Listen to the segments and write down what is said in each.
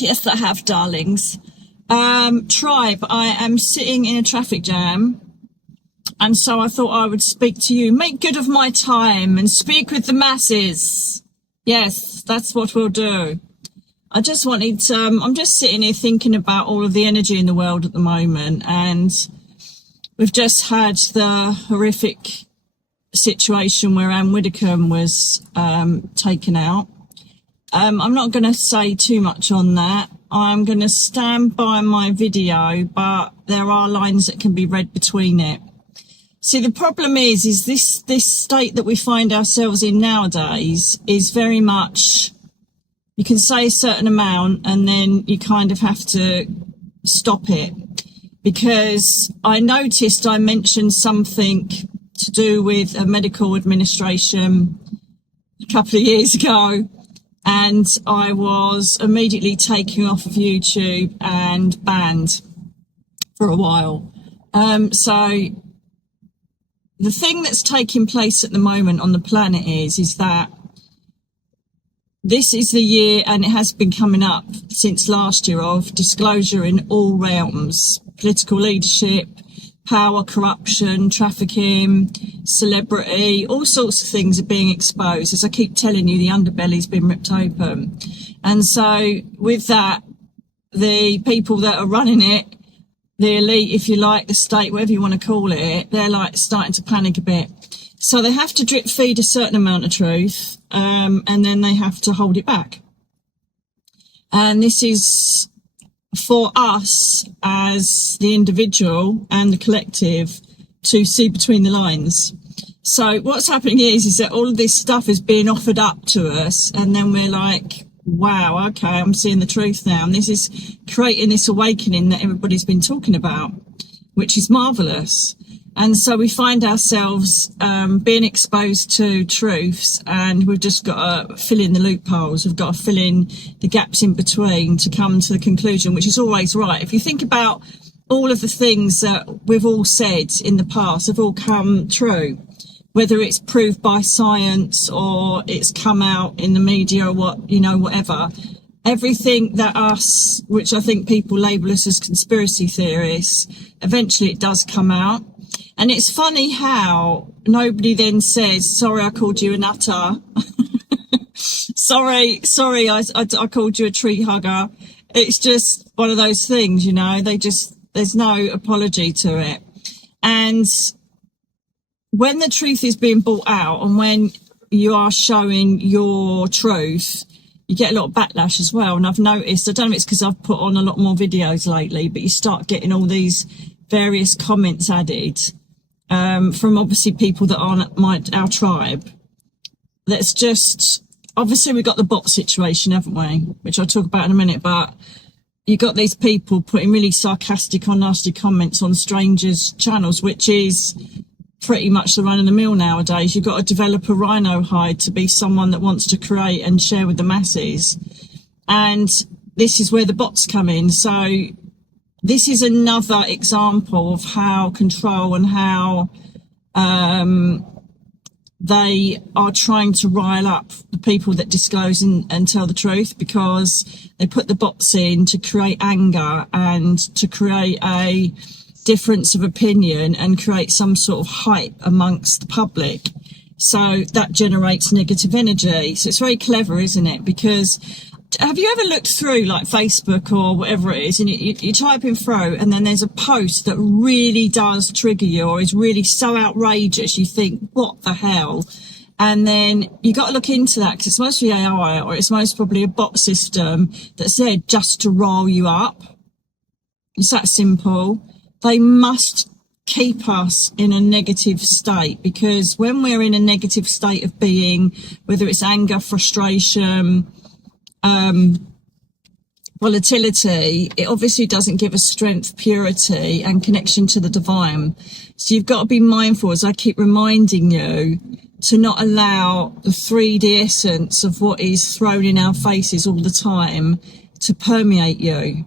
Yes, I have, darlings. Tribe, I am sitting in a traffic jam, and so I thought I would speak to you, make good of my time and speak with the masses. Yes, that's what we'll do. I just wanted to, I'm just sitting here thinking about all of the energy in the world at the moment, and we've just had the horrific situation where Anne Widdecombe was taken out. I'm not going to say too much on that. I'm going to stand by my video, but there are lines that can be read between it. See, the problem is this state that we find ourselves in nowadays is very much, you can say a certain amount and then you kind of have to stop it. Because I noticed I mentioned something to do with a medical administration a couple of years ago, and I was immediately taken off of YouTube and banned for a while. So the thing that's taking place at the moment on the planet is that this is the year, and it has been coming up since last year, of disclosure in all realms: political leadership, power, corruption, trafficking, celebrity, all sorts of things are being exposed. As I keep telling you, the underbelly's been ripped open. And so with that, the people that are running it, the elite, if you like, the state, whatever you want to call it, they're like starting to panic a bit. So they have to drip feed a certain amount of truth, and then they have to hold it back. And this is for us as the individual and the collective to see between the lines. So what's happening is that all of this stuff is being offered up to us, and then we're like, wow, okay, I'm seeing the truth now. And this is creating this awakening that everybody's been talking about, which is marvelous. And so we find ourselves being exposed to truths, and we've just got to fill in the loopholes. We've got to fill in the gaps in between to come to the conclusion, which is always right. If you think about all of the things that we've all said in the past have all come true, whether it's proved by science or it's come out in the media or what, you know, whatever. Everything that us, which I think people label us as conspiracy theorists, eventually it does come out. And it's funny how nobody then says, sorry, I called you a nutter. sorry, I called you a tree hugger. It's just one of those things, you know, there's no apology to it. And when the truth is being brought out, and when you are showing your truth, you get a lot of backlash as well. And I've noticed, I don't know if it's because I've put on a lot more videos lately, but you start getting all these various comments added from obviously people that aren't our tribe. That's just, obviously we've got the bot situation, haven't we? Which I'll talk about in a minute, but you got these people putting really sarcastic or nasty comments on strangers' channels, which is pretty much the run of the mill nowadays. You've got to develop a rhino hide to be someone that wants to create and share with the masses. And this is where the bots come in. So this is another example of how control and how they are trying to rile up the people that disclose and tell the truth, because they put the bots in to create anger and to create a difference of opinion and create some sort of hype amongst the public. So that generates negative energy. So it's very clever, isn't it? Because have you ever looked through like Facebook or whatever it is, and you type in through, and then there's a post that really does trigger you or is really so outrageous you think, what the hell? And then you got to look into that, because it's mostly AI, or it's most probably a bot system that's there just to roll you up. It's that simple. They must keep us in a negative state, because when we're in a negative state of being, whether it's anger, frustration, volatility, it obviously doesn't give us strength, purity and connection to the divine. So you've got to be mindful, as I keep reminding you, to not allow the 3D essence of what is thrown in our faces all the time to permeate you,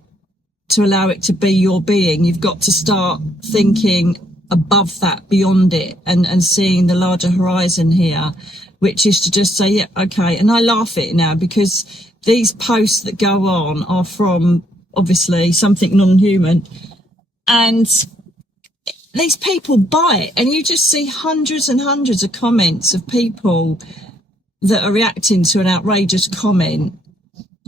to allow it to be your being. You've got to start thinking above that, beyond it, and seeing the larger horizon here, which is to just say, yeah, okay. And I laugh at it now, because these posts that go on are from obviously something non-human, and these people bite, and you just see hundreds and hundreds of comments of people that are reacting to an outrageous comment,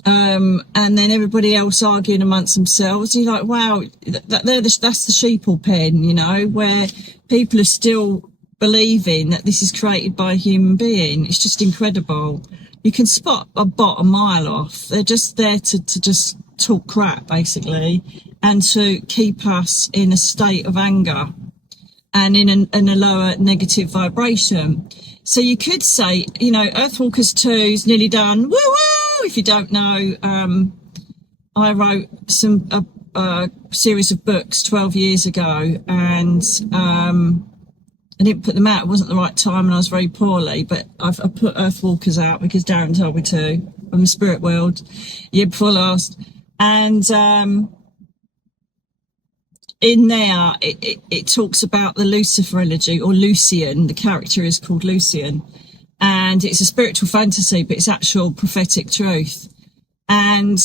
and then everybody else arguing amongst themselves. You're like, wow, that's the sheeple pen, you know, where people are still believing that this is created by a human being. It's just incredible. You can spot a bot a mile off. They're just there to just talk crap, basically, and to keep us in a state of anger and in a lower negative vibration. So you could say, you know, Earthwalkers 2 is nearly done. Woo woo! If you don't know, I wrote a series of books 12 years ago, and I didn't put them out. It wasn't the right time, and I was very poorly. But I put Earthwalkers out because Darren told me to, from the spirit world, year before last. And in there, it talks about the Luciferology, or Lucian. The character is called Lucian, and it's a spiritual fantasy, but it's actual prophetic truth. And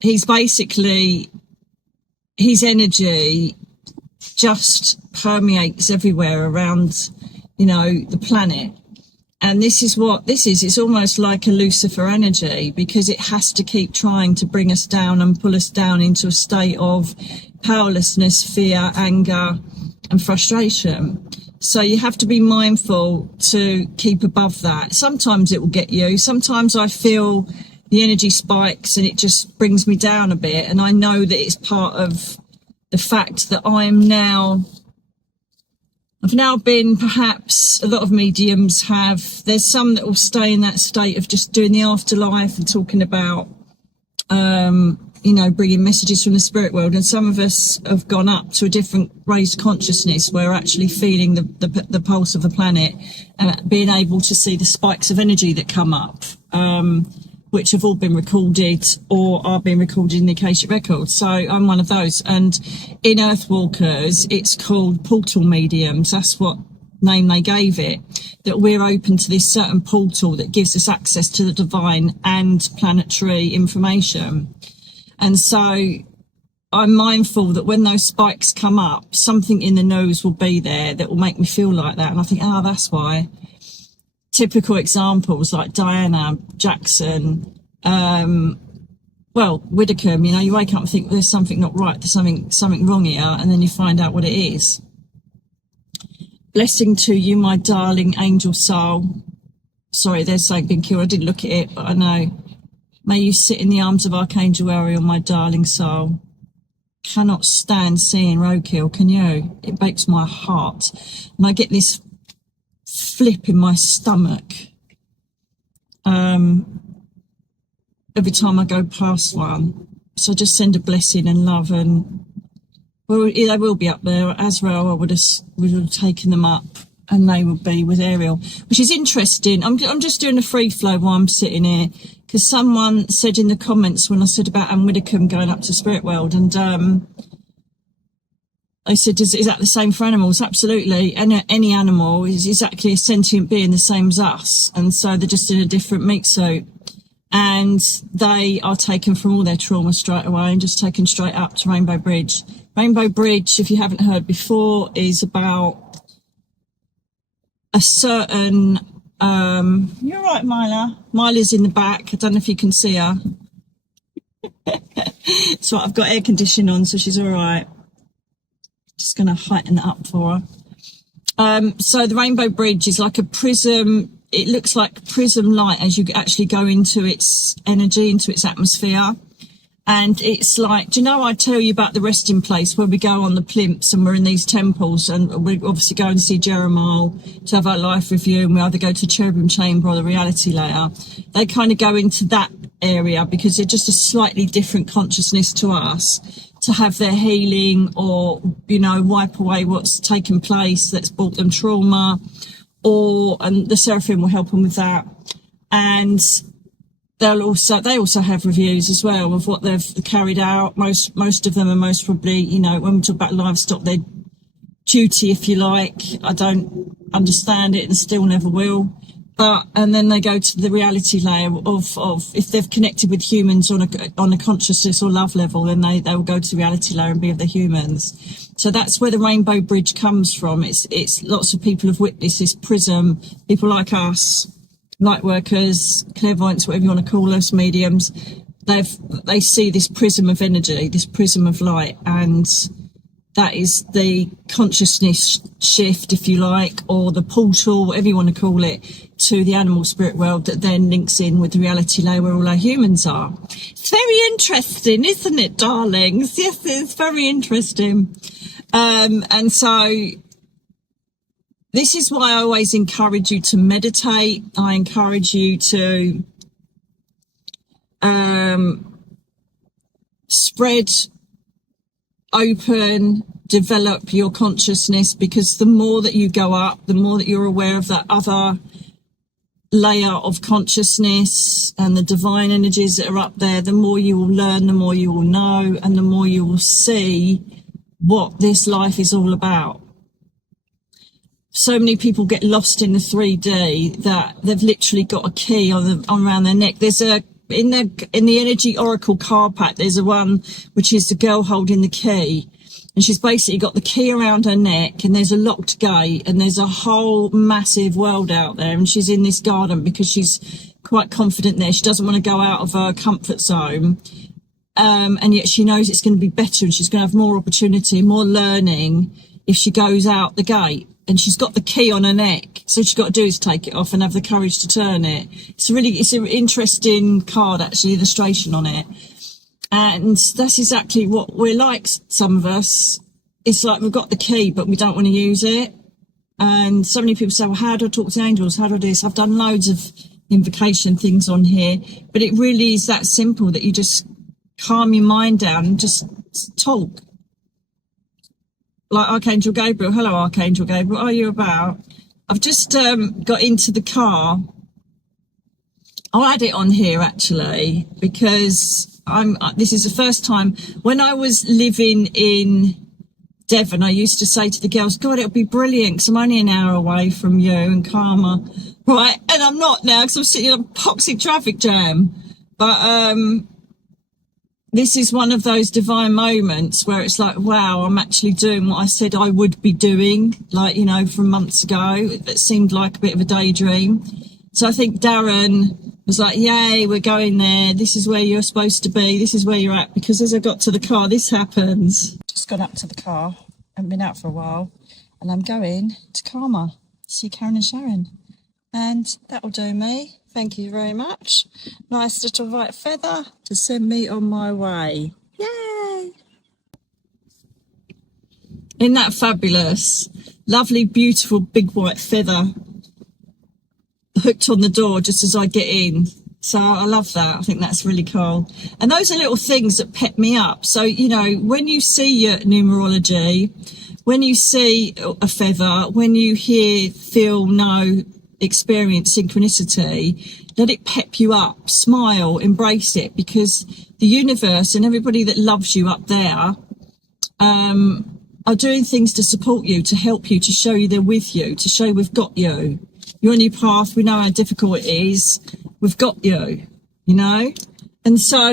he's basically, his energy just permeates everywhere around, you know, the planet. And this is what this is. It's almost like a Lucifer energy, because it has to keep trying to bring us down and pull us down into a state of powerlessness, fear, anger, and frustration. So you have to be mindful to keep above that. Sometimes it will get you. Sometimes I feel the energy spikes and it just brings me down a bit. And I know that it's part of the fact that I've now been, perhaps a lot of mediums have, there's some that will stay in that state of just doing the afterlife and talking about, you know, bringing messages from the spirit world. And some of us have gone up to a different raised consciousness where we're actually feeling the pulse of the planet and being able to see the spikes of energy that come up, which have all been recorded or are being recorded in the Akashic Records. So I'm one of those. And in Earthwalkers, it's called portal mediums. That's what name they gave it, that we're open to this certain portal that gives us access to the divine and planetary information. And so I'm mindful that when those spikes come up, something in the nose will be there that will make me feel like that. And I think, that's why. Typical examples like Diana, Jackson, Widdicombe, you know, you wake up and think there's something not right, there's something wrong here, and then you find out what it is. Blessing to you, my darling angel soul. Sorry, there's something been killed. I didn't look at it, but I know. May you sit in the arms of Archangel Ariel, my darling soul. Cannot stand seeing roadkill, can you? It breaks my heart. And I get this flip in my stomach every time I go past one. So I just send a blessing and love, and well, they will be up there. Azrael, I would have taken them up, and they would be with Ariel, which is interesting. I'm just doing a free flow while I'm sitting here, because someone said in the comments when I said about Anne Widdicombe going up to Spirit World, and I said, is that the same for animals? Absolutely. And any animal is exactly a sentient being, the same as us. And so they're just in a different meat suit. And they are taken from all their trauma straight away and just taken straight up to Rainbow Bridge. Rainbow Bridge, if you haven't heard before, is about a certain... you're right, Mila. Mila's in the back. I don't know if you can see her. So I've got air conditioning on, so she's all right. Just going to heighten that up for her. So the Rainbow Bridge is like a prism. It looks like prism light as you actually go into its energy, into its atmosphere. And it's like, do you know, I tell you about the resting place where we go on the plimps and we're in these temples, and we obviously go and see Jeremiah to have our life review, and we either go to Cherubim Chamber or the reality layer. They kind of go into that area because they're just a slightly different consciousness to us, to have their healing or, you know, wipe away what's taken place that's brought them trauma, and the Seraphim will help them with that. And they also have reviews as well of what they've carried out. Most of them are most probably, you know, when we talk about livestock, their duty, if you like. I don't understand it and still never will. and then they go to the reality layer of if they've connected with humans on a consciousness or love level, then they will go to the reality layer and be with the humans. So that's where the rainbow bridge comes from. It's lots of people have witnessed this prism, people like us, light workers, clairvoyants, whatever you want to call us, mediums. They see this prism of energy, this prism of light, and that is the consciousness shift, if you like, or the portal, whatever you want to call it, to the animal spirit world that then links in with the reality layer where all our humans are. It's very interesting, isn't it, darlings? Yes, it's very interesting. And so this is why I always encourage you to meditate. I encourage you to spread, open, develop your consciousness, because the more that you go up, the more that you're aware of that other layer of consciousness and the divine energies that are up there, the more you will learn, the more you will know, and the more you will see what this life is all about. So many people get lost in the 3D that they've literally got a key on around their neck. There's in the energy oracle card pack, there's a one which is the girl holding the key, and she's basically got the key around her neck, and there's a locked gate, and there's a whole massive world out there, and she's in this garden because she's quite confident there. She doesn't want to go out of her comfort zone, and yet she knows it's going to be better, and she's going to have more opportunity, more learning if she goes out the gate. And she's got the key on her neck, so she's got to do is take it off and have the courage to turn it. It's an interesting card, actually, illustration on it. And that's exactly what we're like, some of us. It's like we've got the key, but we don't want to use it. And so many people say, well, how do I talk to angels? How do I do this? I've done loads of invocation things on here, but it really is that simple, that you just calm your mind down and just talk. Like Archangel Gabriel. Hello, Archangel Gabriel. What are you about? I've just got into the car. I'll add it on here, actually, because this is the first time. When I was living in Devon, I used to say to the girls, God, it'll be brilliant because I'm only an hour away from you and Karma. Right, and I'm not now because I'm sitting in a toxic traffic jam. But this is one of those divine moments where it's like, wow, I'm actually doing what I said I would be doing, like, you know, from months ago. That seemed like a bit of a daydream. So I think Darren was like, yay, we're going there. This is where you're supposed to be. This is where you're at. Because as I got to the car, this happens. Just got up to the car. Haven't been out for a while. And I'm going to Karma, see Karen and Sharon. And that'll do me. Thank you very much. Nice little white feather to send me on my way. Yay! Isn't that fabulous? Lovely, beautiful, big white feather hooked on the door just as I get in. So I love that. I think that's really cool. And those are little things that pep me up. So, you know, when you see your numerology, when you see a feather, when you hear, feel, know, experience synchronicity, let it pep you up, smile, embrace it, because the universe and everybody that loves you up there are doing things to support you, to help you, to show you they're with you, to show we've got you. You're on your path. We know how difficult it is. We've got you, you know? And so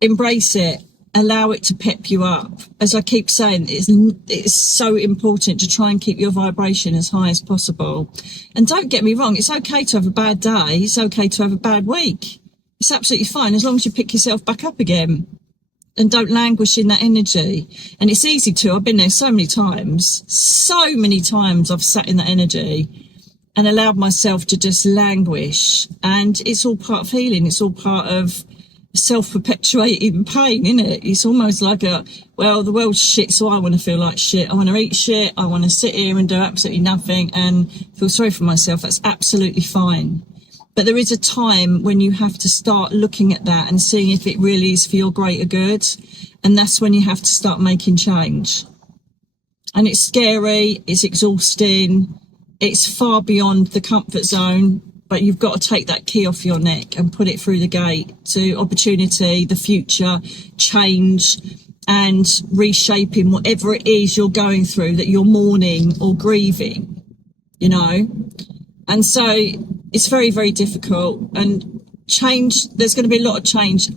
embrace it. Allow it to pep you up. As I keep saying, it's so important to try and keep your vibration as high as possible. And don't get me wrong, it's okay to have a bad day. It's okay to have a bad week. It's absolutely fine as long as you pick yourself back up again and don't languish in that energy. And it's easy to. I've been there so many times. So many times I've sat in that energy and allowed myself to just languish. And it's all part of healing. It's all part of self-perpetuating pain, isn't it? It's almost like well, the world's shit, so I want to feel like shit. I want to eat shit. I want to sit here and do absolutely nothing and feel sorry for myself. That's absolutely fine. But there is a time when you have to start looking at that and seeing if it really is for your greater good. And that's when you have to start making change. And it's scary. It's exhausting. It's far beyond the comfort zone. But you've got to take that key off your neck and put it through the gate to opportunity, the future, change, and reshaping whatever it is you're going through that you're mourning or grieving, you know. And so it's very, very difficult, and there's going to be a lot of change.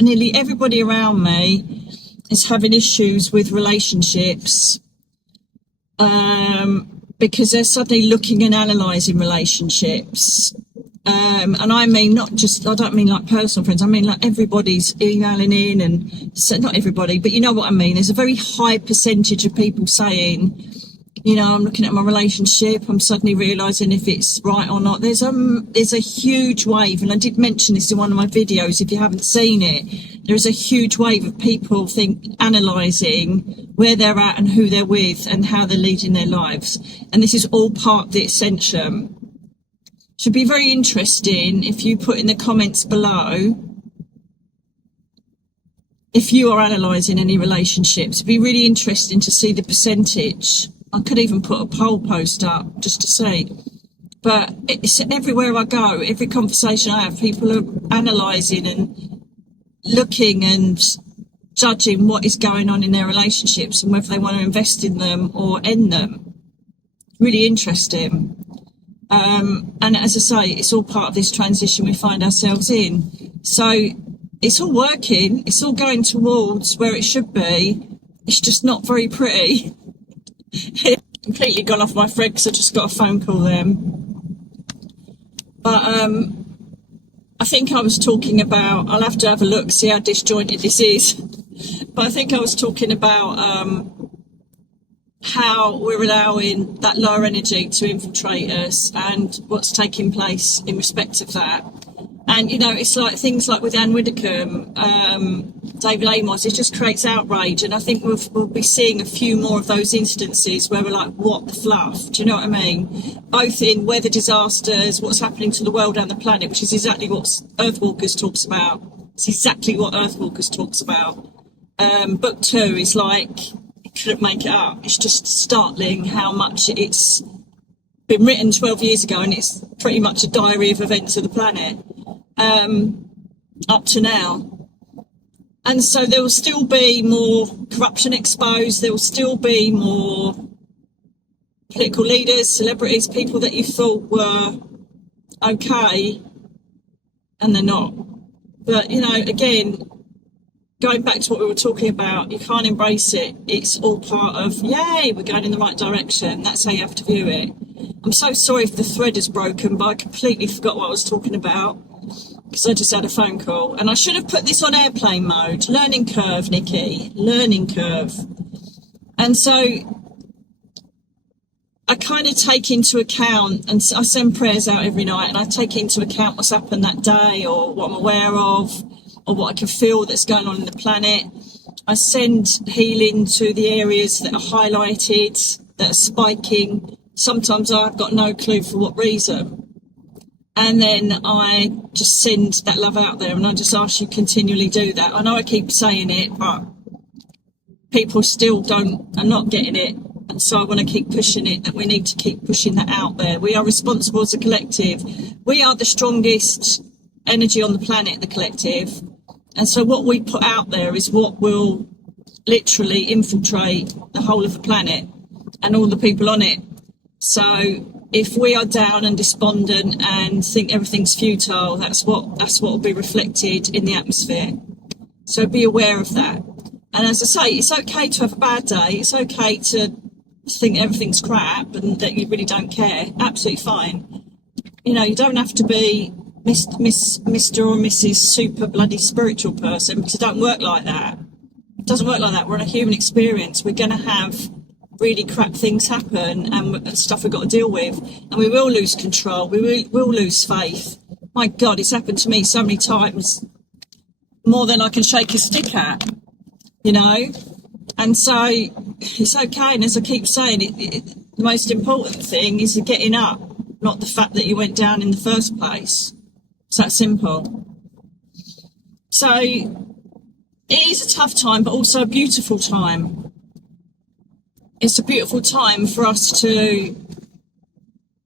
Nearly everybody around me is having issues with relationships, because they're suddenly looking and analysing relationships. And I mean, I don't mean like personal friends, I mean like everybody's emailing in, and so not everybody, but you know what I mean. There's a very high percentage of people saying, I'm looking at my relationship, I'm suddenly realising if it's right or not. There's a huge wave, and I did mention this in one of my videos, if you haven't seen it. There is a huge wave of people analysing where they're at and who they're with and how they're leading their lives. And this is all part of the ascension. Should be very interesting if you put in the comments below if you are analysing any relationships. It'd be really interesting to see the percentage. I could even put a poll post up just to see. But it's everywhere I go, every conversation I have, people are analysing and looking and judging what is going on in their relationships and whether they want to invest in them or end them. Really interesting. And as I say, it's all part of this transition we find ourselves in. So it's all working, it's all going towards where it should be. It's just not very pretty. Completely gone off my thread because I just got a phone call then. But I think I was talking about, I'll have to have a look, see how disjointed this is. But I think I was talking about how we're allowing that lower energy to infiltrate us and what's taking place in respect of that. And, it's like things like with Anne Widdecombe, David Amos, it just creates outrage. And I think we'll be seeing a few more of those instances where we're like, what the fluff? Do you know what I mean? Both in weather disasters, what's happening to the world and the planet, which is exactly what Earthwalkers talks about. It's exactly what Earthwalkers talks about. Book 2 is like, you couldn't make it up. It's just startling how much it's been written 12 years ago, and it's pretty much a diary of events of the planet. Up to now. And so there will still be more corruption exposed, there will still be more political leaders, celebrities, people that you thought were okay, and they're not. But, again, going back to what we were talking about, you can't embrace it. It's all part of, yay, we're going in the right direction. That's how you have to view it. I'm so sorry if the thread is broken, but I completely forgot what I was talking about, because I just had a phone call. And I should have put this on airplane mode. Learning curve, Nikki. Learning curve. And so I kind of take into account, and I send prayers out every night, and I take into account what's happened that day, or what I'm aware of, or what I can feel that's going on in the planet. I send healing to the areas that are highlighted, that are spiking. Sometimes I've got no clue for what reason. And then I just send that love out there, and I just ask you continually do that. I know I keep saying it, but people still are not getting it. And so I want to keep pushing it, that we need to keep pushing that out there. We are responsible as a collective. We are the strongest energy on the planet, the collective. And so what we put out there is what will literally infiltrate the whole of the planet and all the people on it. So if we are down and despondent and think everything's futile, that's what will be reflected in the atmosphere. So be aware of that. And as I say, it's okay to have a bad day. It's okay to think everything's crap and that you really don't care. Absolutely fine. You don't have to be Mr. or Mrs. super bloody spiritual person, because it don't work like that. It doesn't work like that. We're in a human experience. We're going to have really crap things happen and stuff we've got to deal with, and we will lose control. We will lose faith. My God, it's happened to me so many times, more than I can shake a stick at, and so it's okay. And as I keep saying, the most important thing is getting up, not the fact that you went down in the first place. It's that simple. So it is a tough time, but also a beautiful time. It's a beautiful time for us to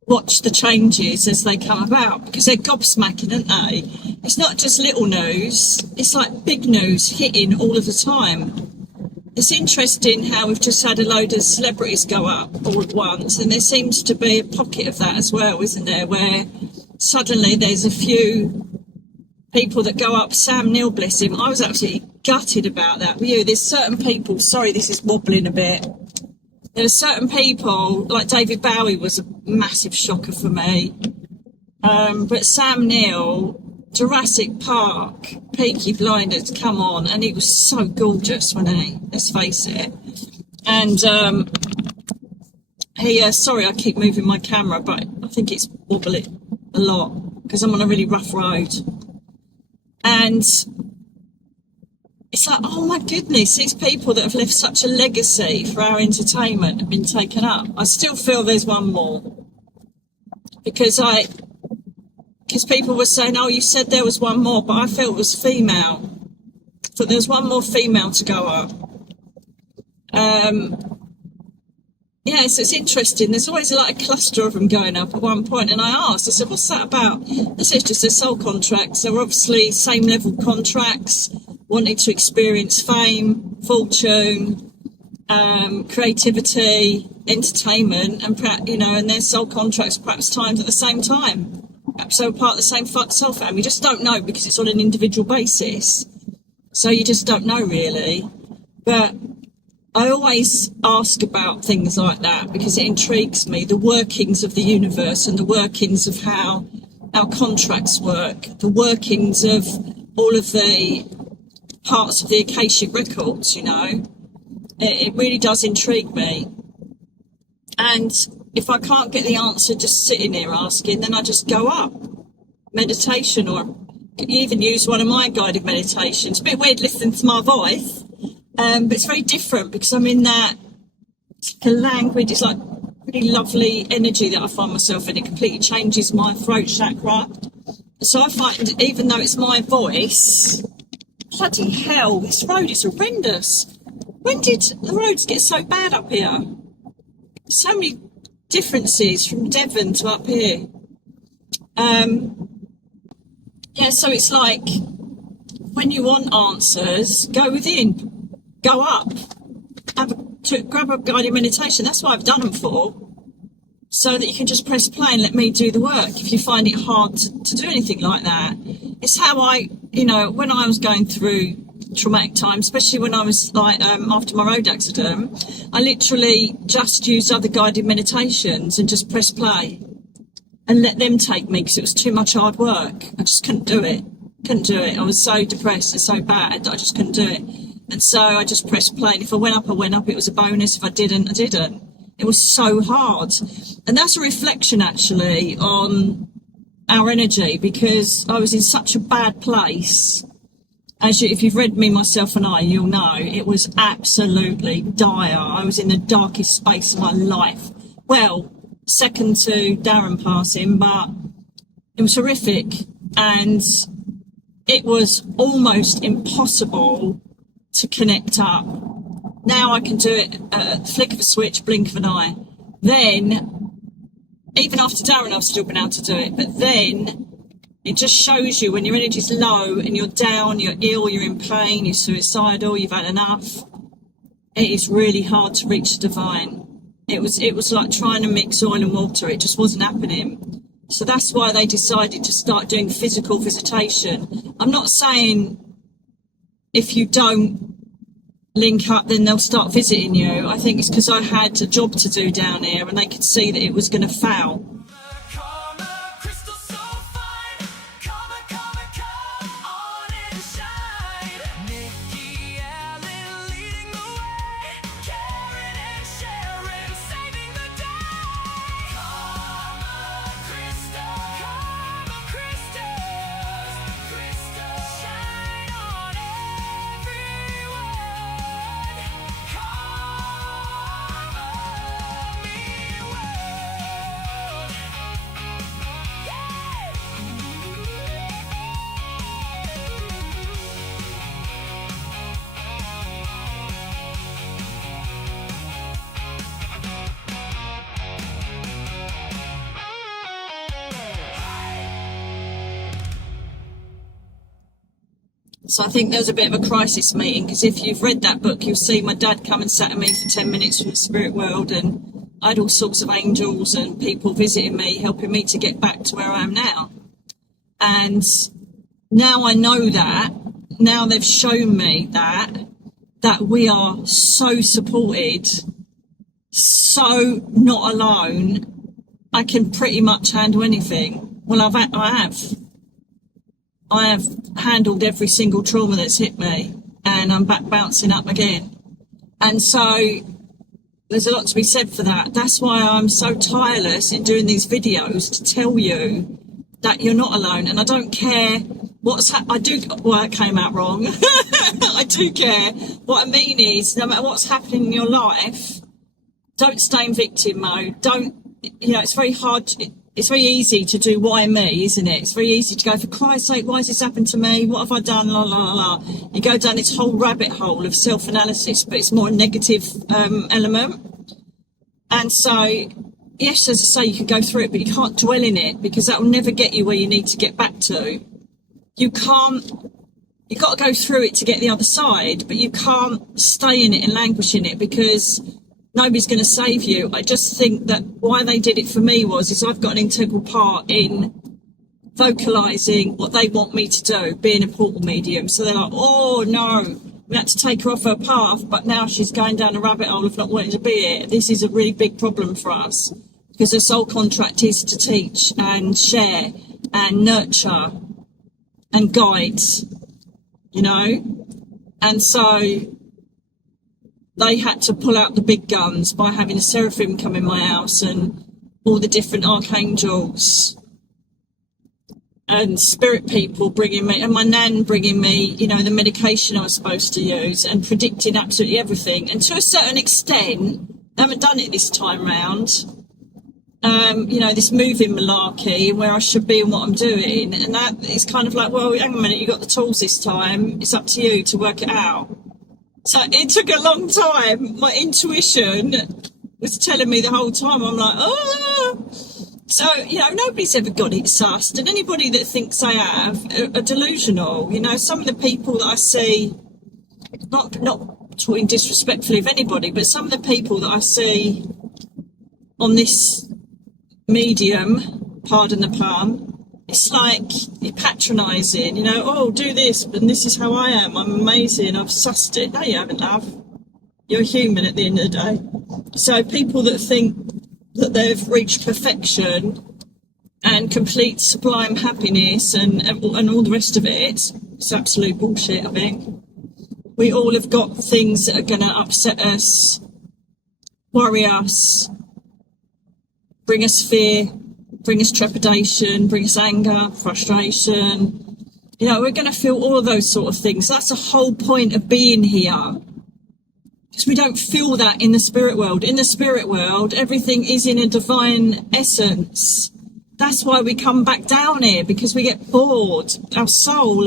watch the changes as they come about, because they're gobsmacking, aren't they? It's not just little news, it's like big news hitting all of the time. it's interesting how we've just had a load of celebrities go up all at once, and there seems to be a pocket of that as well, isn't there, where suddenly there's a few people that go up. Sam Neill, bless him, I was absolutely gutted about that. With you, there's certain people, sorry this is wobbling a bit, there are certain people, like David Bowie was a massive shocker for me, but Sam Neill, Jurassic Park, Peaky Blinders, come on, and he was so gorgeous, wasn't he? Let's face it. And he, sorry, I keep moving my camera, but I think it's wobbling a lot because I'm on a really rough road. And it's like, oh my goodness, these people that have left such a legacy for our entertainment have been taken up. I still feel there's one more because people were saying, oh, you said there was one more, but I felt it was female. I thought there was one more female to go up. Yeah, so it's interesting. There's always like a cluster of them going up at one point. And I asked, I said, what's that about? They said it's just their soul contracts. They're obviously same level contracts, wanting to experience fame, fortune, creativity, entertainment, and and their soul contracts perhaps timed at the same time. Perhaps they were part of the same soul family. You just don't know because it's on an individual basis. So you just don't know really. But I always ask about things like that because it intrigues me, the workings of the universe and the workings of how our contracts work, the workings of all of the parts of the Akashic records, It really does intrigue me. And if I can't get the answer just sitting here asking, then I just go up. Meditation, or even use one of my guided meditations. It's a bit weird listening to my voice. But it's very different because I'm in that language. It's like really lovely energy that I find myself in. It completely changes my throat chakra. So I find, even though it's my voice, bloody hell, this road is horrendous. When did the roads get so bad up here? So many differences from Devon to up here. So it's like when you want answers, go within. Go up, grab a guided meditation. That's what I've done them for, so that you can just press play and let me do the work. If you find it hard to do anything like that, it's how I, when I was going through traumatic times, especially when I was like after my road accident, I literally just used other guided meditations and just press play and let them take me because it was too much hard work. I just couldn't do it. I was so depressed and so bad that I just couldn't do it. And so I just pressed play. And if I went up, I went up. It was a bonus. If I didn't, I didn't. It was so hard. And that's a reflection, actually, on our energy, because I was in such a bad place. If you've read Me, Myself and I, you'll know it was absolutely dire. I was in the darkest space of my life. Well, second to Darren passing, but it was horrific. And it was almost impossible to connect up. Now I can do it at the flick of a switch, blink of an eye. Then, even after Darren, I've still been able to do it. But then, it just shows you when your energy's low and you're down, you're ill, you're in pain, you're suicidal, you've had enough. It is really hard to reach the divine. It was like trying to mix oil and water. It just wasn't happening. So that's why they decided to start doing physical visitation. I'm not saying if you don't link up, then they'll start visiting you. I think it's because I had a job to do down here and they could see that it was going to fail. Nicky Alan leading the way, caring and sharing, saving the day. Karma crystals, shine on everyone. Karma me well. So I think there was a bit of a crisis meeting, because if you've read that book, you'll see my dad come and sat at me for 10 minutes from the spirit world, and I had all sorts of angels and people visiting me, helping me to get back to where I am now. And now I know that, now they've shown me that we are so supported, so not alone. I can pretty much handle anything. Well, I have handled every single trauma that's hit me, and I'm back bouncing up again. And so there's a lot to be said for that. That's why I'm so tireless in doing these videos, to tell you that you're not alone. And I don't care what's it came out wrong. I do care. What I mean is, no matter what's happening in your life, don't stay in victim mode. Don't, it's very hard. It's very easy to do why me, isn't it? It's very easy to go, for Christ's sake, why has this happened to me? What have I done? La, la, la, la. You go down this whole rabbit hole of self-analysis, but it's more a negative element. And so, yes, as I say, you can go through it, but you can't dwell in it, because that will never get you where you need to get back to. You've got to go through it to get the other side, but you can't stay in it and languish in it, because nobody's going to save you. I just think that why they did it for me is I've got an integral part in vocalising what they want me to do, being a portal medium. So they're like, oh no, we had to take her off her path, but now she's going down a rabbit hole of not wanting to be here. This is a really big problem for us, because her soul contract is to teach and share and nurture and guide, and so they had to pull out the big guns by having a seraphim come in my house, and all the different archangels and spirit people bringing me, and my nan bringing me, the medication I was supposed to use, and predicting absolutely everything. And to a certain extent, I haven't done it this time round, this moving malarkey, where I should be and what I'm doing. And that is kind of like, well, hang on a minute, you got the tools this time. It's up to you to work it out. So it took a long time. My intuition was telling me the whole time. I'm like, oh. So, nobody's ever got it sussed. And anybody that thinks they have are delusional. Some of the people that I see, not talking disrespectfully of anybody, but some of the people that I see on this medium, pardon the pun, it's like you're patronising, oh, do this, and this is how I am, I'm amazing, I've sussed it. No, you haven't, love. You're human at the end of the day. So people that think that they've reached perfection and complete sublime happiness and all the rest of it, it's absolute bullshit, I think. We all have got things that are going to upset us, worry us, bring us fear, bring us trepidation, bring us anger, frustration. We're going to feel all of those sort of things. That's the whole point of being here. Because we don't feel that in the spirit world. In the spirit world, everything is in a divine essence. That's why we come back down here, because we get bored. Our soul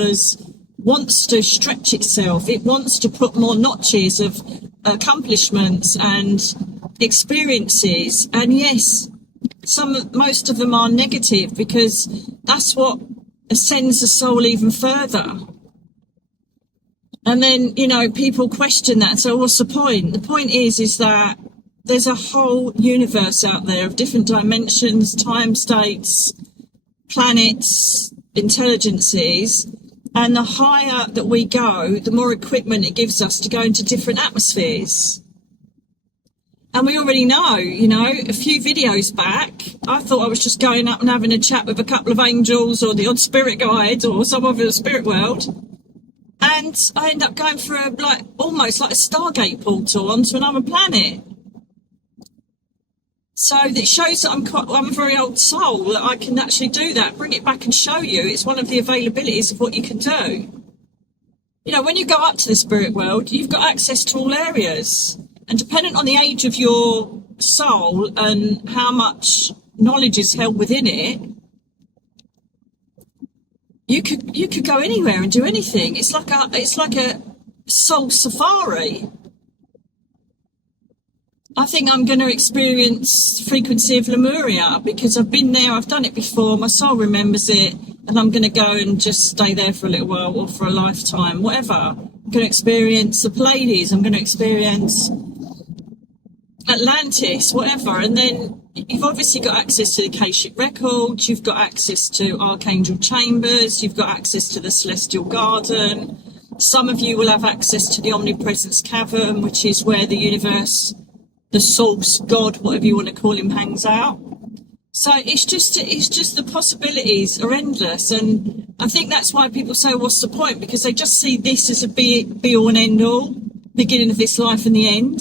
wants to stretch itself. It wants to put more notches of accomplishments and experiences. And yes, most of them are negative, because that's what ascends the soul even further. And then, people question that. So what's the point? The point is that there's a whole universe out there of different dimensions, time states, planets, intelligences. And the higher that we go, the more equipment it gives us to go into different atmospheres. And we already know, a few videos back, I thought I was just going up and having a chat with a couple of angels or the odd spirit guide or some of the spirit world. And I end up going for almost like a Stargate portal onto another planet. So it shows that I'm a very old soul, that I can actually do that, bring it back and show you. It's one of the availabilities of what you can do. When you go up to the spirit world, you've got access to all areas. And dependent on the age of your soul and how much knowledge is held within it, you could go anywhere and do anything. It's like a soul safari. I think I'm going to experience frequency of Lemuria, because I've been there, I've done it before, my soul remembers it. and I'm going to go and just stay there for a little while or for a lifetime, whatever. I'm going to experience the Pleiades. I'm going to experience Atlantis, whatever. And then you've obviously got access to the Akashic Records, you've got access to Archangel Chambers, you've got access to the Celestial Garden. Some of you will have access to the Omnipresence Cavern, which is where the universe, the source, God, whatever you want to call him, hangs out. So it's just the possibilities are endless. And I think that's why people say, what's the point? Because they just see this as a be all and end all, beginning of this life and the end.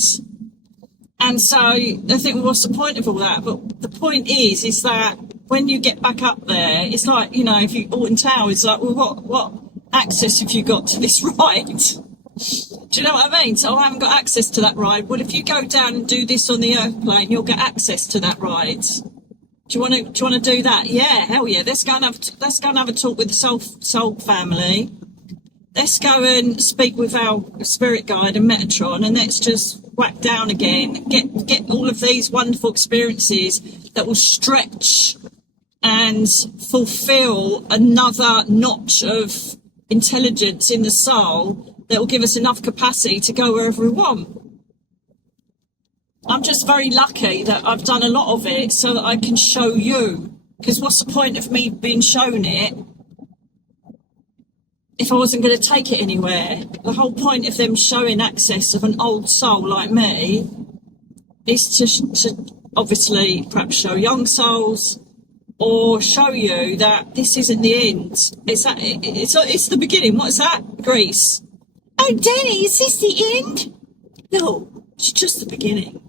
And so they think, well, what's the point of all that? But the point is that when you get back up there, it's like, you know, if you Alton Tower, it's like, well, what access have you got to this ride? Do you know what I mean? So I haven't got access to that ride. Well, if you go down and do this on the earth plane, you'll get access to that ride. Do you want to do that? Yeah, hell yeah. Let's go and have a talk with the soul family. Let's go and speak with our spirit guide and Metatron, and let's just whack down again. Get all of these wonderful experiences that will stretch and fulfill another notch of intelligence in the soul that will give us enough capacity to go wherever we want. I'm just very lucky that I've done a lot of it so that I can show you. Because what's the point of me being shown it if I wasn't going to take it anywhere? The whole point of them showing access of an old soul like me is to obviously perhaps show young souls, or show you that this isn't the end. It's the beginning. What's that? Greece. Oh, Danny, is this the end? No, it's just the beginning.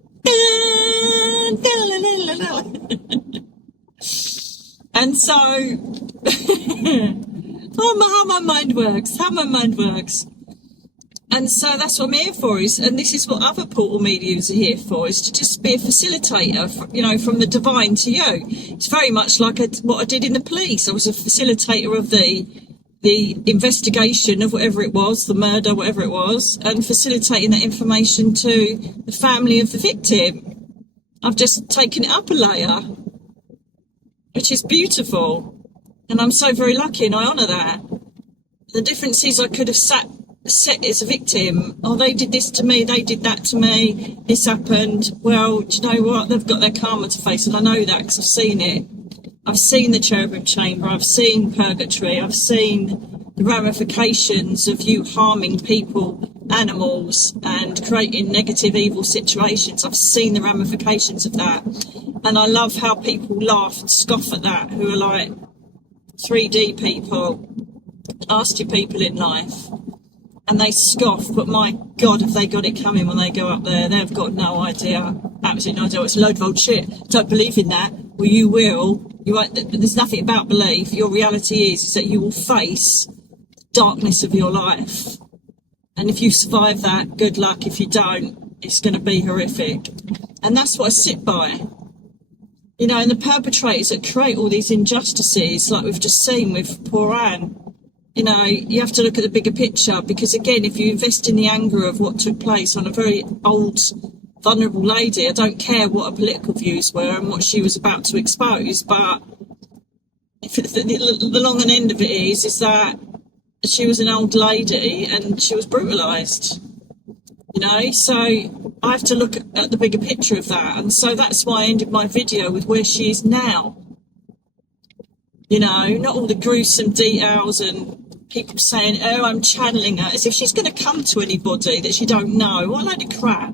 And so, how my mind works. And so that's what I'm here for, and this is what other portal mediums are here for, is to just be a facilitator, you know, from the divine to you. It's very much like what I did in the police. I was a facilitator of the investigation of whatever it was, the murder, whatever it was, and facilitating that information to the family of the victim. I've just taken it up a layer, which is beautiful. And I'm so very lucky, and I honour that. The difference is I could have sat as a victim. Oh, they did this to me, they did that to me, this happened. Well, do you know what? They've got their karma to face, and I know that because I've seen it. I've seen the cherubim chamber, I've seen purgatory, I've seen the ramifications of you harming people, animals, and creating negative, evil situations. I've seen the ramifications of that. And I love how people laugh and scoff at that, who are like 3D people, nasty people in life. And they scoff, but my God, have they got it coming when they go up there? They've got no idea, absolutely no idea. It's a load of old shit. Don't believe in that. Well, you will. You won't. There's nothing about belief. Your reality is that you will face darkness of your life. And if you survive that, good luck. If you don't, it's going to be horrific. And that's what I sit by. You know, and the perpetrators that create all these injustices, like we've just seen with poor Anne, you know, you have to look at the bigger picture, because again, if you invest in the anger of what took place on a very old, vulnerable lady, I don't care what her political views were and what she was about to expose, but the long and end of it is that she was an old lady and she was brutalised, you know, so I have to look at the bigger picture of that. And so that's why I ended my video with where she is now. You know, not all the gruesome details and people saying, oh, I'm channeling her, as if she's going to come to anybody that she don't know. What a load of crap.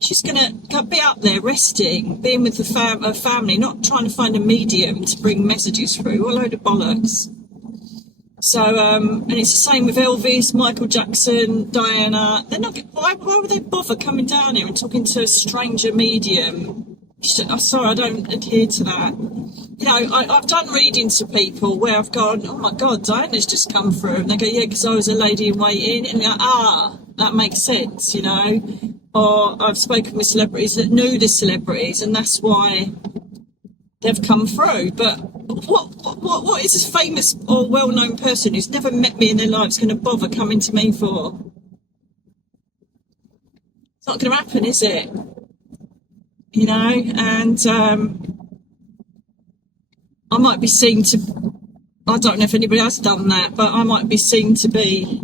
She's going to be up there resting, being with her family, not trying to find a medium to bring messages through. What a load of bollocks. So, and it's the same with Elvis, Michael Jackson, Diana. They're not. Why would they bother coming down here and talking to a stranger medium? Sorry, I don't adhere to that. You know, I've done readings to people where I've gone, oh my God, Diana's just come through. And they go, yeah, because I was a lady in waiting. And they're like, that makes sense, you know. Or I've spoken with celebrities that knew the celebrities, and that's why they've come through. But what is a famous or well-known person who's never met me in their lives going to bother coming to me for? It's not going to happen, is it? You know, and I might be seen to I don't know if anybody else has done that, but I might be seen to be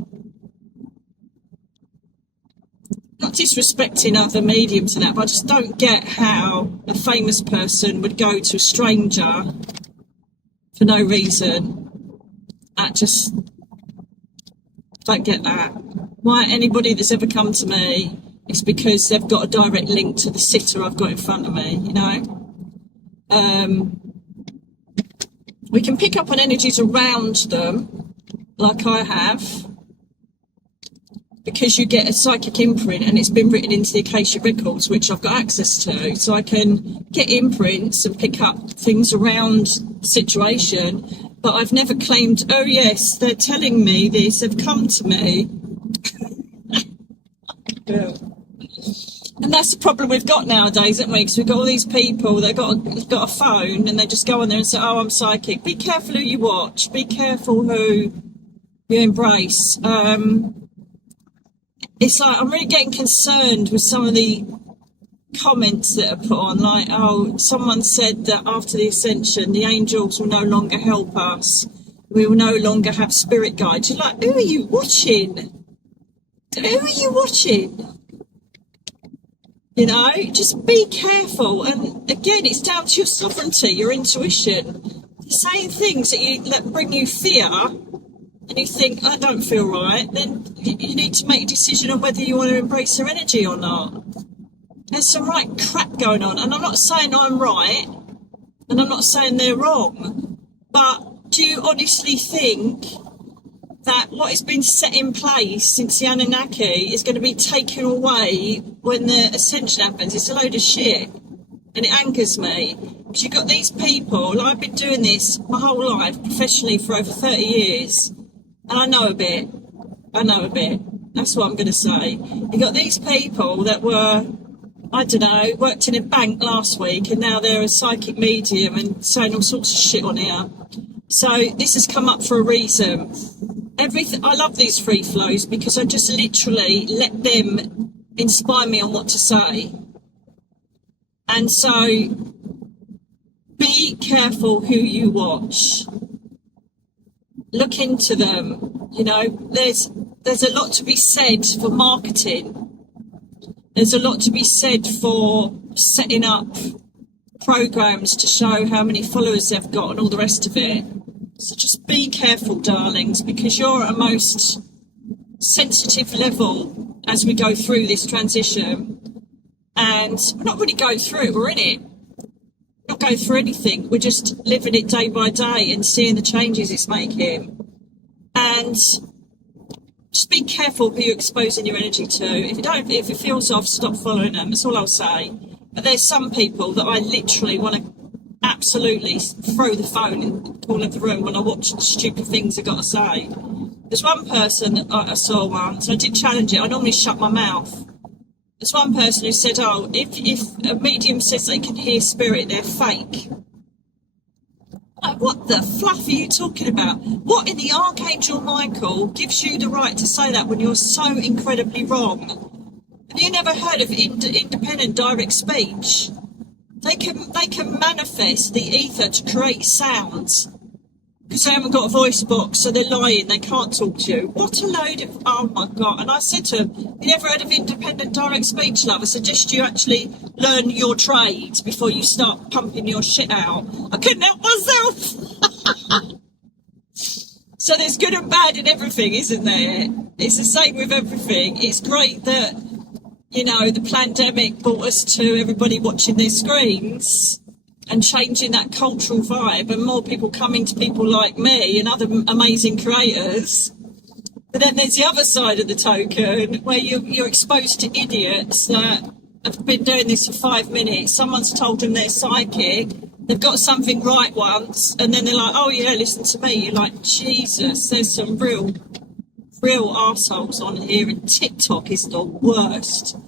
not disrespecting other mediums and that, but I just don't get how a famous person would go to a stranger for no reason. I just don't get that. Why anybody that's ever come to me, it's because they've got a direct link to the sitter I've got in front of me, you know. We can pick up on energies around them, like I have, because you get a psychic imprint and it's been written into the Acacia records, which I've got access to, so I can get imprints and pick up things around the situation. But I've never claimed, oh yes, they're telling me this, they've come to me. Yeah. And that's the problem we've got nowadays, haven't we? Because we've got all these people that got a phone and they just go on there and say, oh, I'm psychic. Be careful who you watch. Be careful who you embrace. It's like I'm really getting concerned with some of the comments that are put on, like, oh, someone said that after the ascension, the angels will no longer help us. We will no longer have spirit guides. You're like, who are you watching? Who are you watching? You know, just be careful. And again, it's down to your sovereignty, your intuition. Saying things that bring you fear, and you think, I don't feel right, then you need to make a decision on whether you want to embrace their energy or not. There's some right crap going on. And I'm not saying I'm right, and I'm not saying they're wrong. But do you honestly think that what has been set in place since the Anunnaki is going to be taken away when the ascension happens? It's a load of shit, and it angers me, because you've got these people. I've been doing this my whole life professionally for over 30 years, and I know a bit. That's what I'm going to say. You've got these people that were, I don't know, worked in a bank last week, and now they're a psychic medium and saying all sorts of shit on here. So this has come up for a reason. Everything. I love these free flows because I just literally let them inspire me on what to say. And so be careful who you watch. Look into them. You know, there's a lot to be said for marketing. There's a lot to be said for setting up programs to show how many followers they've got and all the rest of it. So just be careful, darlings, because you're at a most sensitive level as we go through this transition. And we're not really going through it, we're in it. We're not going through anything. We're just living it day by day and seeing the changes it's making. And just be careful who you're exposing your energy to. If it feels off, stop following them. That's all I'll say. But there's some people that I literally want to absolutely throw the phone in the corner of the room when I watch the stupid things I've got to say. There's one person that I saw once, I did challenge it. I normally shut my mouth. There's one person who said, oh, if a medium says they can hear spirit, they're fake. Like, what the fluff are you talking about? What in the Archangel Michael gives you the right to say that when you're so incredibly wrong? Have you never heard of independent direct speech? They can manifest the ether to create sounds because they haven't got a voice box, so they're lying. They can't talk to you. What a load of, oh my God. And I said to him, you never heard of independent direct speech, love? I suggest you actually learn your trade before you start pumping your shit out. I couldn't help myself. So there's good and bad in everything, isn't there? It's the same with everything. It's great that, you know, the pandemic brought us to everybody watching their screens and changing that cultural vibe, and more people coming to people like me and other amazing creators. But then there's the other side of the token where you're exposed to idiots that have been doing this for 5 minutes. Someone's told them they're psychic, they've got something right once, and then they're like, oh yeah, listen to me. You're like, Jesus, there's some real arseholes on here, and TikTok is the worst.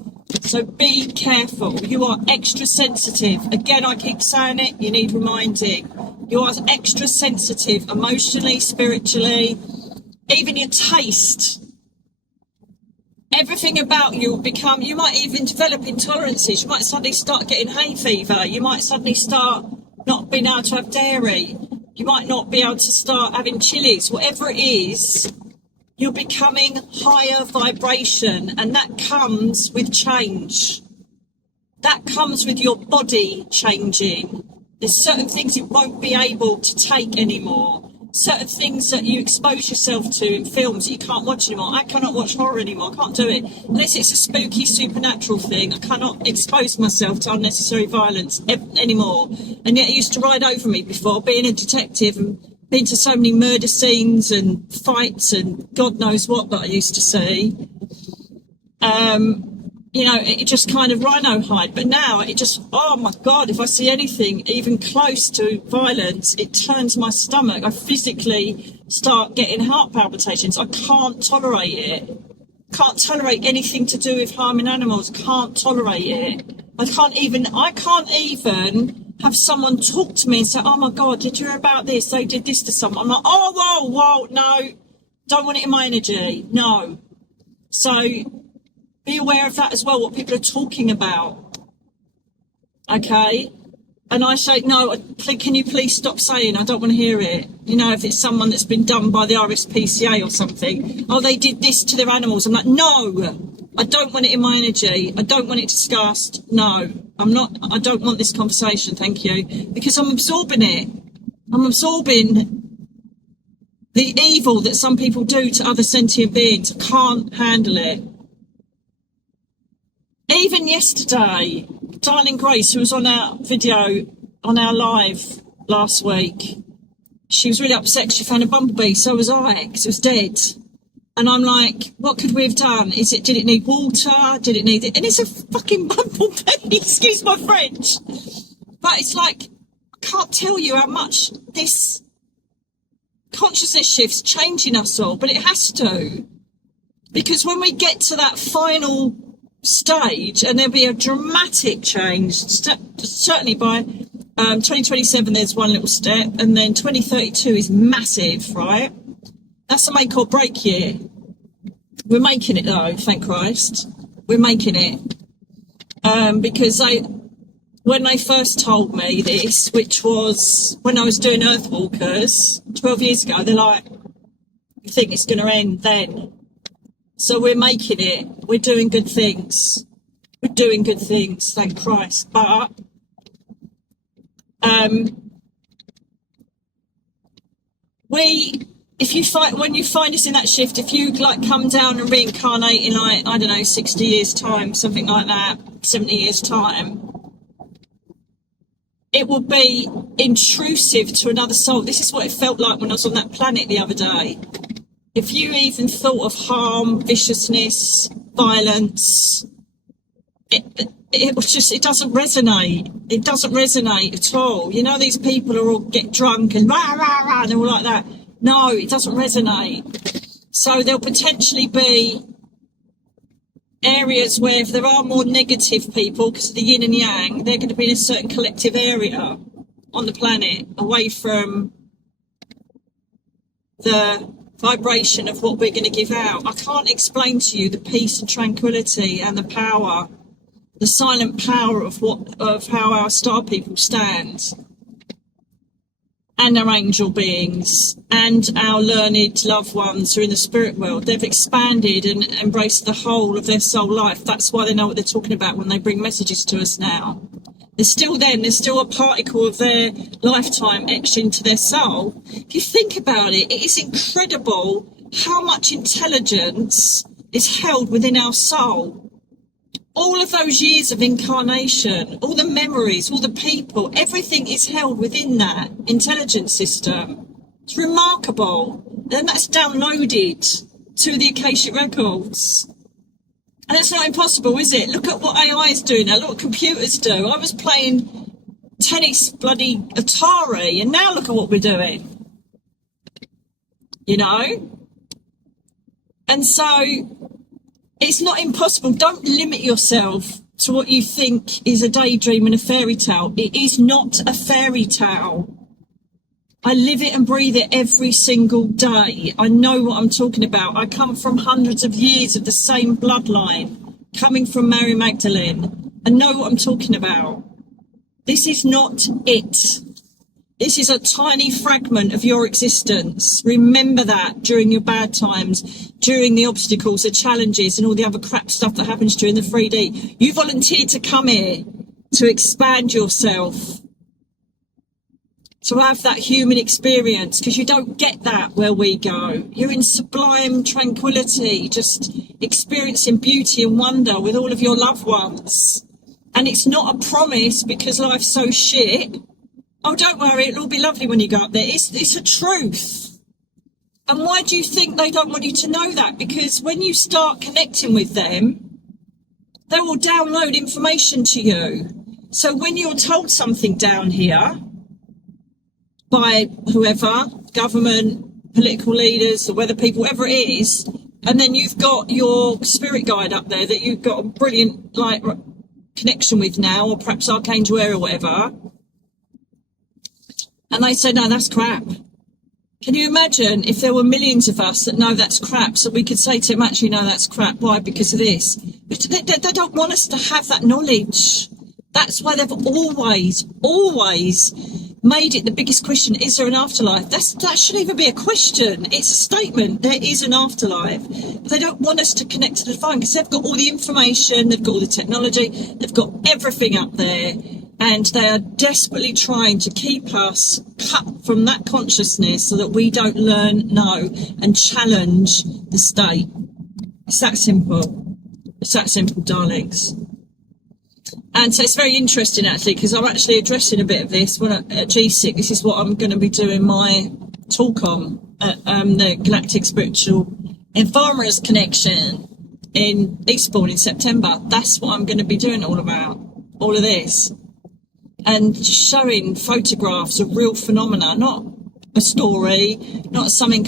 So be careful. You are extra sensitive. Again, I keep saying it, you need reminding. You are extra sensitive emotionally, spiritually, even your taste. Everything about you will become, you might even develop intolerances. You might suddenly start getting hay fever. You might suddenly start not being able to have dairy. You might not be able to start having chilies. Whatever it is, you're becoming higher vibration, and that comes with change. That comes with your body changing. There's certain things you won't be able to take anymore. Certain things that you expose yourself to in films that you can't watch anymore. I cannot watch horror anymore. I can't do it. Unless it's a spooky supernatural thing, I cannot expose myself to unnecessary violence anymore. And yet it used to ride over me before, being a detective and been to so many murder scenes and fights and God knows what that I used to see. You know, it just kind of rhino hide. But now it just, oh my God, if I see anything even close to violence, it turns my stomach. I physically start getting heart palpitations. I can't tolerate it. Can't tolerate anything to do with harming animals. Can't tolerate it. I can't even have someone talk to me and say, oh my God, did you hear about this? They did this to someone. I'm like, oh, whoa, no. Don't want it in my energy. No. So be aware of that as well, what people are talking about. Okay? And I say, no, can you please stop saying, I don't want to hear it. You know, if it's someone that's been done by the RSPCA or something, oh, they did this to their animals. I'm like, no, I don't want it in my energy. I don't want it discussed. No, I don't want this conversation, thank you. Because I'm absorbing it. I'm absorbing the evil that some people do to other sentient beings. I can't handle it. Even yesterday, darling Grace, who was on our video, on our live last week, she was really upset. She found a bumblebee, so was I, because it was dead. And I'm like, what could we have done? Did it need water? Did it need it? And it's a fucking bumblebee, excuse my French. But it's like, I can't tell you how much this consciousness shift's changing us all, but it has to. Because when we get to that final stage, and there'll be a dramatic change, certainly by 2027 there's one little step, and then 2032 is massive, right? That's a make or break year. We're making it though, thank Christ. We're making it. Because when they first told me this, which was when I was doing Earthwalkers 12 years ago, they're like, you think it's going to end then? So we're making it. We're doing good things. We're doing good things, thank Christ. But when you find us in that shift, if you like come down and reincarnate in like, I don't know, 60 years time, something like that, 70 years time, it will be intrusive to another soul. This is what it felt like when I was on that planet the other day. If you even thought of harm, viciousness, violence, it was just, it doesn't resonate. It doesn't resonate at all. You know, these people are all get drunk and rah, rah, rah, and all like that. No, it doesn't resonate. So there'll potentially be areas where if there are more negative people, because of the yin and yang, they're going to be in a certain collective area on the planet, away from the vibration of what we're going to give out. I can't explain to you the peace and tranquility and the power, the silent power of how our star people stand, and our angel beings, and our learned loved ones who are in the spirit world. They've expanded and embraced the whole of their soul life. That's why they know what they're talking about when they bring messages to us now. They're still them. There's still a particle of their lifetime etched into their soul. If you think about it, it is incredible how much intelligence is held within our soul. All of those years of incarnation, all the memories, all the people, everything is held within that intelligence system. It's remarkable. And that's downloaded to the Akashic Records. And it's not impossible, is it? Look at what AI is doing now. Look what computers do. I was playing tennis bloody Atari, and now look at what we're doing. You know? And so it's not impossible. Don't limit yourself to what you think is a daydream and a fairy tale. It is not a fairy tale. I live it and breathe it every single day. I know what I'm talking about. I come from hundreds of years of the same bloodline, coming from Mary Magdalene. I know what I'm talking about. This is not it. This is a tiny fragment of your existence. Remember that during your bad times, during the obstacles, the challenges, and all the other crap stuff that happens to you in the 3D. You volunteered to come here to expand yourself, to have that human experience, because you don't get that where we go. You're in sublime tranquility, just experiencing beauty and wonder with all of your loved ones. And it's not a promise because life's so shit. Oh, don't worry, it'll all be lovely when you go up there. It's a truth. And why do you think they don't want you to know that? Because when you start connecting with them, they will download information to you. So when you're told something down here by whoever, government, political leaders, the weather people, whatever it is, and then you've got your spirit guide up there that you've got a brilliant connection with now, or perhaps Archangel Air or whatever, and they say, no, that's crap. Can you imagine if there were millions of us that know that's crap, so we could say to them, actually, no, that's crap. Why? Because of this. But they don't want us to have that knowledge. That's why they've always made it the biggest question, is there an afterlife? That shouldn't even be a question. It's a statement. There is an afterlife. But they don't want us to connect to the divine because they've got all the information, they've got all the technology, they've got everything up there. And they are desperately trying to keep us cut from that consciousness so that we don't learn, know, and challenge the state. It's that simple. It's that simple, darlings. And so it's very interesting, actually, because I'm actually addressing a bit of this when at G6. This is what I'm going to be doing my talk on at the Galactic Spiritual Environments Connection in Eastbourne in September. That's what I'm going to be doing all about, all of this. And showing photographs of real phenomena, not a story, not something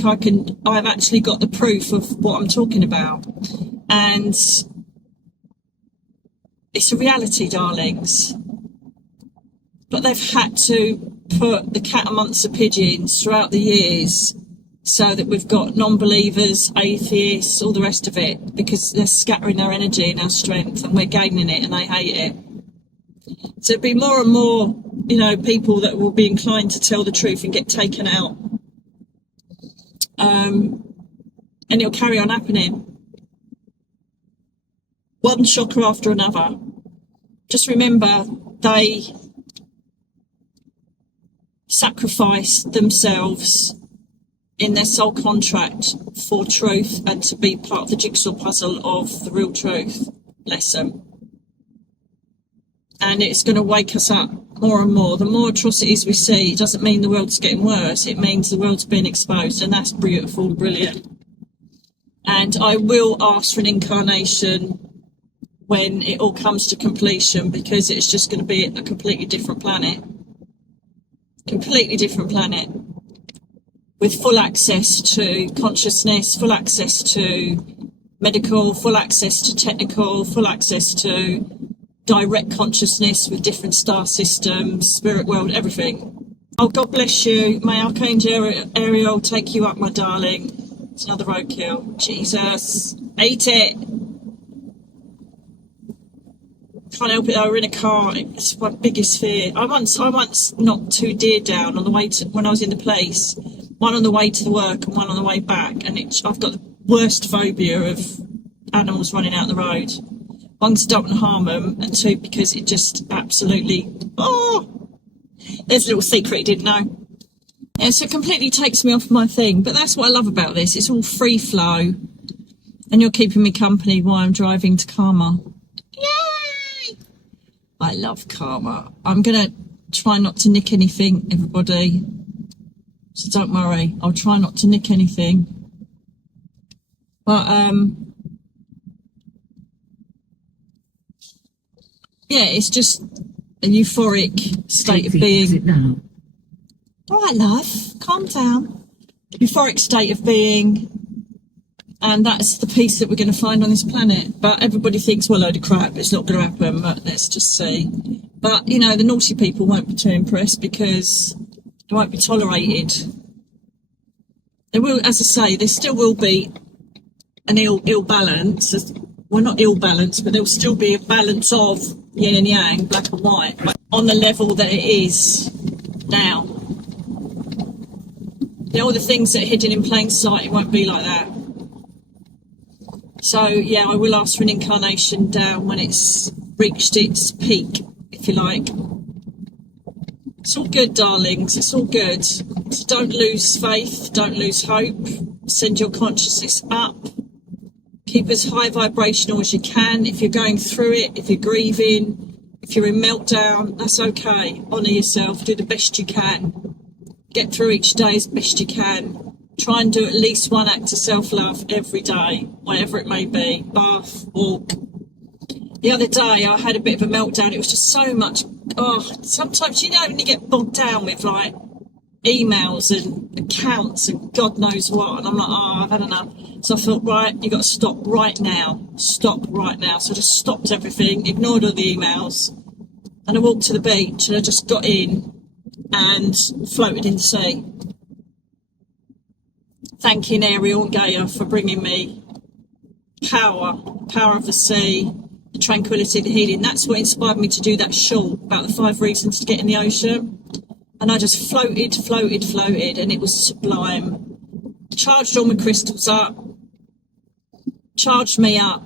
I've actually got the proof of what I'm talking about. And it's a reality, darlings. But they've had to put the cat amongst the pigeons throughout the years so that we've got non-believers, atheists, all the rest of it, because they're scattering our energy and our strength and we're gaining it and they hate it. So there'll be more and more, people that will be inclined to tell the truth and get taken out. And it'll carry on happening. One shocker after another. Just remember, they sacrificed themselves in their soul contract for truth and to be part of the jigsaw puzzle of the real truth. Bless them. And it's going to wake us up more and more. The more atrocities we see, it doesn't mean the world's getting worse. It means the world's being exposed, and that's beautiful, brilliant. And I will ask for an incarnation when it all comes to completion, because it's just going to be a completely different planet. Completely different planet. With full access to consciousness, full access to medical, full access to technical, full access to direct consciousness with different star systems, spirit world, everything. Oh, God bless you. May Archangel Ariel take you up, my darling. It's another roadkill. Jesus. Ate it. Can't help it though, we're in a car. It's my biggest fear. I once knocked 2 deer down on the way to, when I was in the place. One on the way to the work and one on the way back. And I've got the worst phobia of animals running out the road. One, because I don't want to harm them, and two, because it just absolutely, there's a little secret you didn't know. Yeah, so it completely takes me off my thing, but that's what I love about this. It's all free flow, and you're keeping me company while I'm driving to Karma. Yay! I love Karma. I'm going to try not to nick anything, everybody. So don't worry, I'll try not to nick anything. But, yeah, it's just a euphoric state of being. All right, love, calm down. Euphoric state of being, and that's the peace that we're going to find on this planet. But everybody thinks, well, load of crap, it's not going to happen, but let's just see. But, the naughty people won't be too impressed because they won't be tolerated. There will, as I say, there still will be an ill balance. Well, not ill balance, but there'll still be a balance of yin and yang, black and white, on the level that it is now. all the things that are hidden in plain sight, it won't be like that. So yeah, I will ask for an incarnation down when it's reached its peak, if you like. It's all good, darlings, it's all good. So don't lose faith, don't lose hope. Send your consciousness up. Keep as high vibrational as you can. If you're going through it, if you're grieving, if you're in meltdown, that's okay. Honour yourself, do the best you can. Get through each day as best you can. Try and do at least one act of self-love every day, whatever it may be. Bath, walk. The other day I had a bit of a meltdown. It was just so much. Sometimes, you know, when you get bogged down with like emails and accounts and God knows what, and I'm like, I've had enough. So I thought, right, you got to stop right now. Stop right now. So I just stopped everything, ignored all the emails, and I walked to the beach and I just got in and floated in the sea, thanking Ariel and Gaia for bringing me power of the sea, the tranquility, the healing. That's what inspired me to do that shawl about the 5 reasons to get in the ocean. And I just floated, and it was sublime. Charged all my crystals up, charged me up,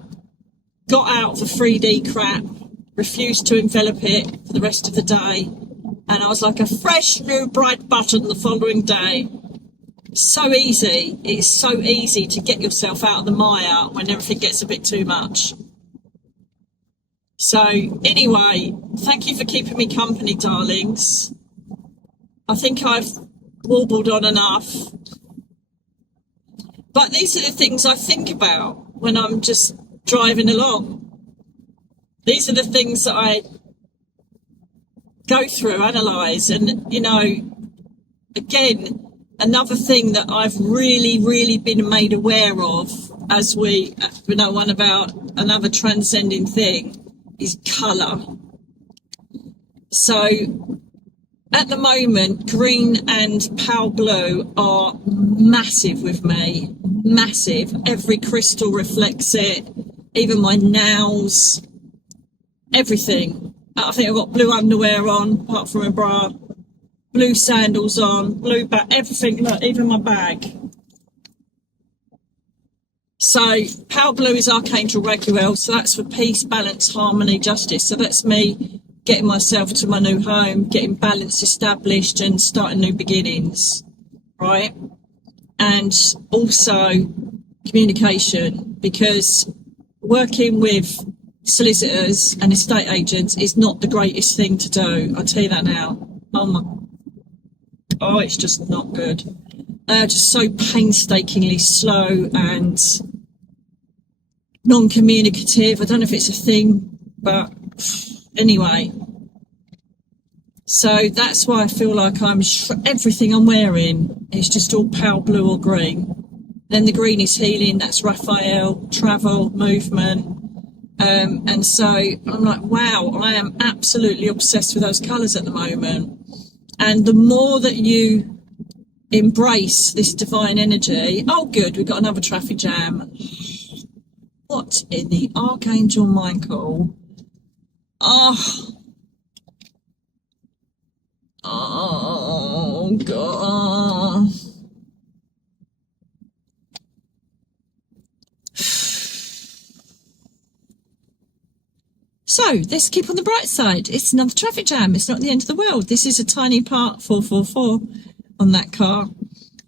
got out of the 3D crap, refused to envelop it for the rest of the day, and I was like a fresh new bright button the following day. So easy. It's so easy to get yourself out of the mire when everything gets a bit too much. So anyway, thank you for keeping me company, darlings. I think I've warbled on enough. But these are the things I think about when I'm just driving along. These are the things that I go through, analyse, and, you know, again, another thing that I've really been made aware of as we know one about another transcending thing is colour. So at the moment, green and pale blue are massive with me, massive. Every crystal reflects it, even my nails, everything. I think I've got blue underwear on, apart from a bra, blue sandals on, blue bag, everything, look, even my bag. So pale blue is Archangel Raguel, so that's for peace, balance, harmony, justice. So that's me getting myself to my new home, getting balance established and starting new beginnings, right? And also communication, because working with solicitors and estate agents is not the greatest thing to do. I'll tell you that now. It's just not good. They're just so painstakingly slow and non-communicative. I don't know if it's a thing, but anyway. So that's why I feel like everything I'm wearing is just all pale blue or green. Then the green is healing, that's Raphael, travel, movement. And so I'm like, wow, I am absolutely obsessed with those colours at the moment. And the more that you embrace this divine energy, oh good, we've got another traffic jam. What in the Archangel Michael? Oh God. So let's keep on the bright side. It's another traffic jam. It's not the end of the world. This is a tiny part, 444 on that car.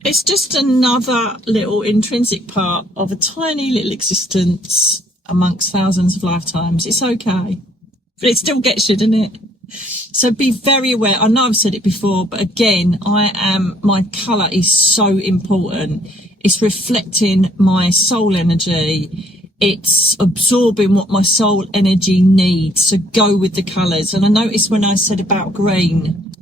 It's just another little intrinsic part of a tiny little existence amongst thousands of lifetimes. It's okay. But it still gets you, doesn't it? So be very aware. I know I've said it before, but again, my colour is so important. It's reflecting my soul energy. It's absorbing what my soul energy needs. So go with the colours. And I noticed when I said about green,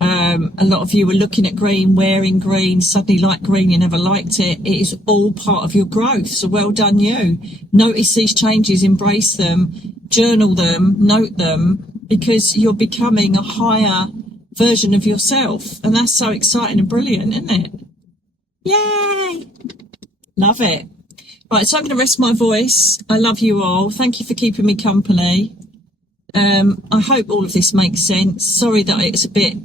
a lot of you were looking at green, wearing green, suddenly like green, you never liked it. It is all part of your growth. So well done you. Notice these changes, embrace them, journal them, note them, because you're becoming a higher version of yourself. And that's so exciting and brilliant, isn't it? Yay! Love it. Right, so I'm going to rest my voice. I love you all. Thank you for keeping me company. I hope all of this makes sense. Sorry that it's a bit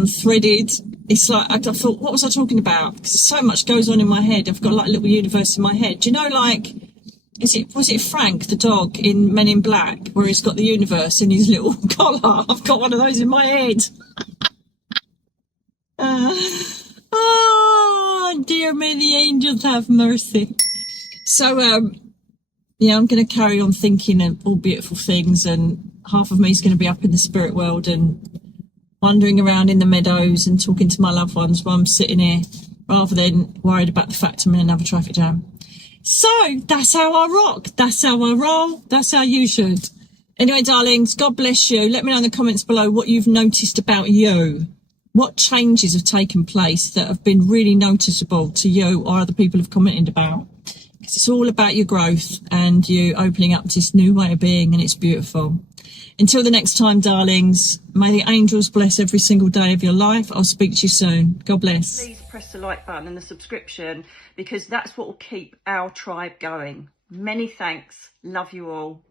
unthreaded. It's like, I thought, what was I talking about? Because so much goes on in my head. I've got like a little universe in my head. Do you know, like, was it Frank, the dog in Men in Black, where he's got the universe in his little collar? I've got one of those in my head. Oh, dear, may the angels have mercy. So, yeah, I'm going to carry on thinking of all beautiful things, and half of me is going to be up in the spirit world and wandering around in the meadows and talking to my loved ones while I'm sitting here, rather than worried about the fact I'm in another traffic jam. So that's how I rock. That's how I roll. That's how you should. Anyway, darlings, God bless you. Let me know in the comments below what you've noticed about you. What changes have taken place that have been really noticeable to you or other people have commented about. Because it's all about your growth and you opening up to this new way of being, and it's beautiful. Until the next time, darlings, may the angels bless every single day of your life. I'll speak to you soon. God bless. Please press the like button and the subscription, because that's what will keep our tribe going. Many thanks. Love you all.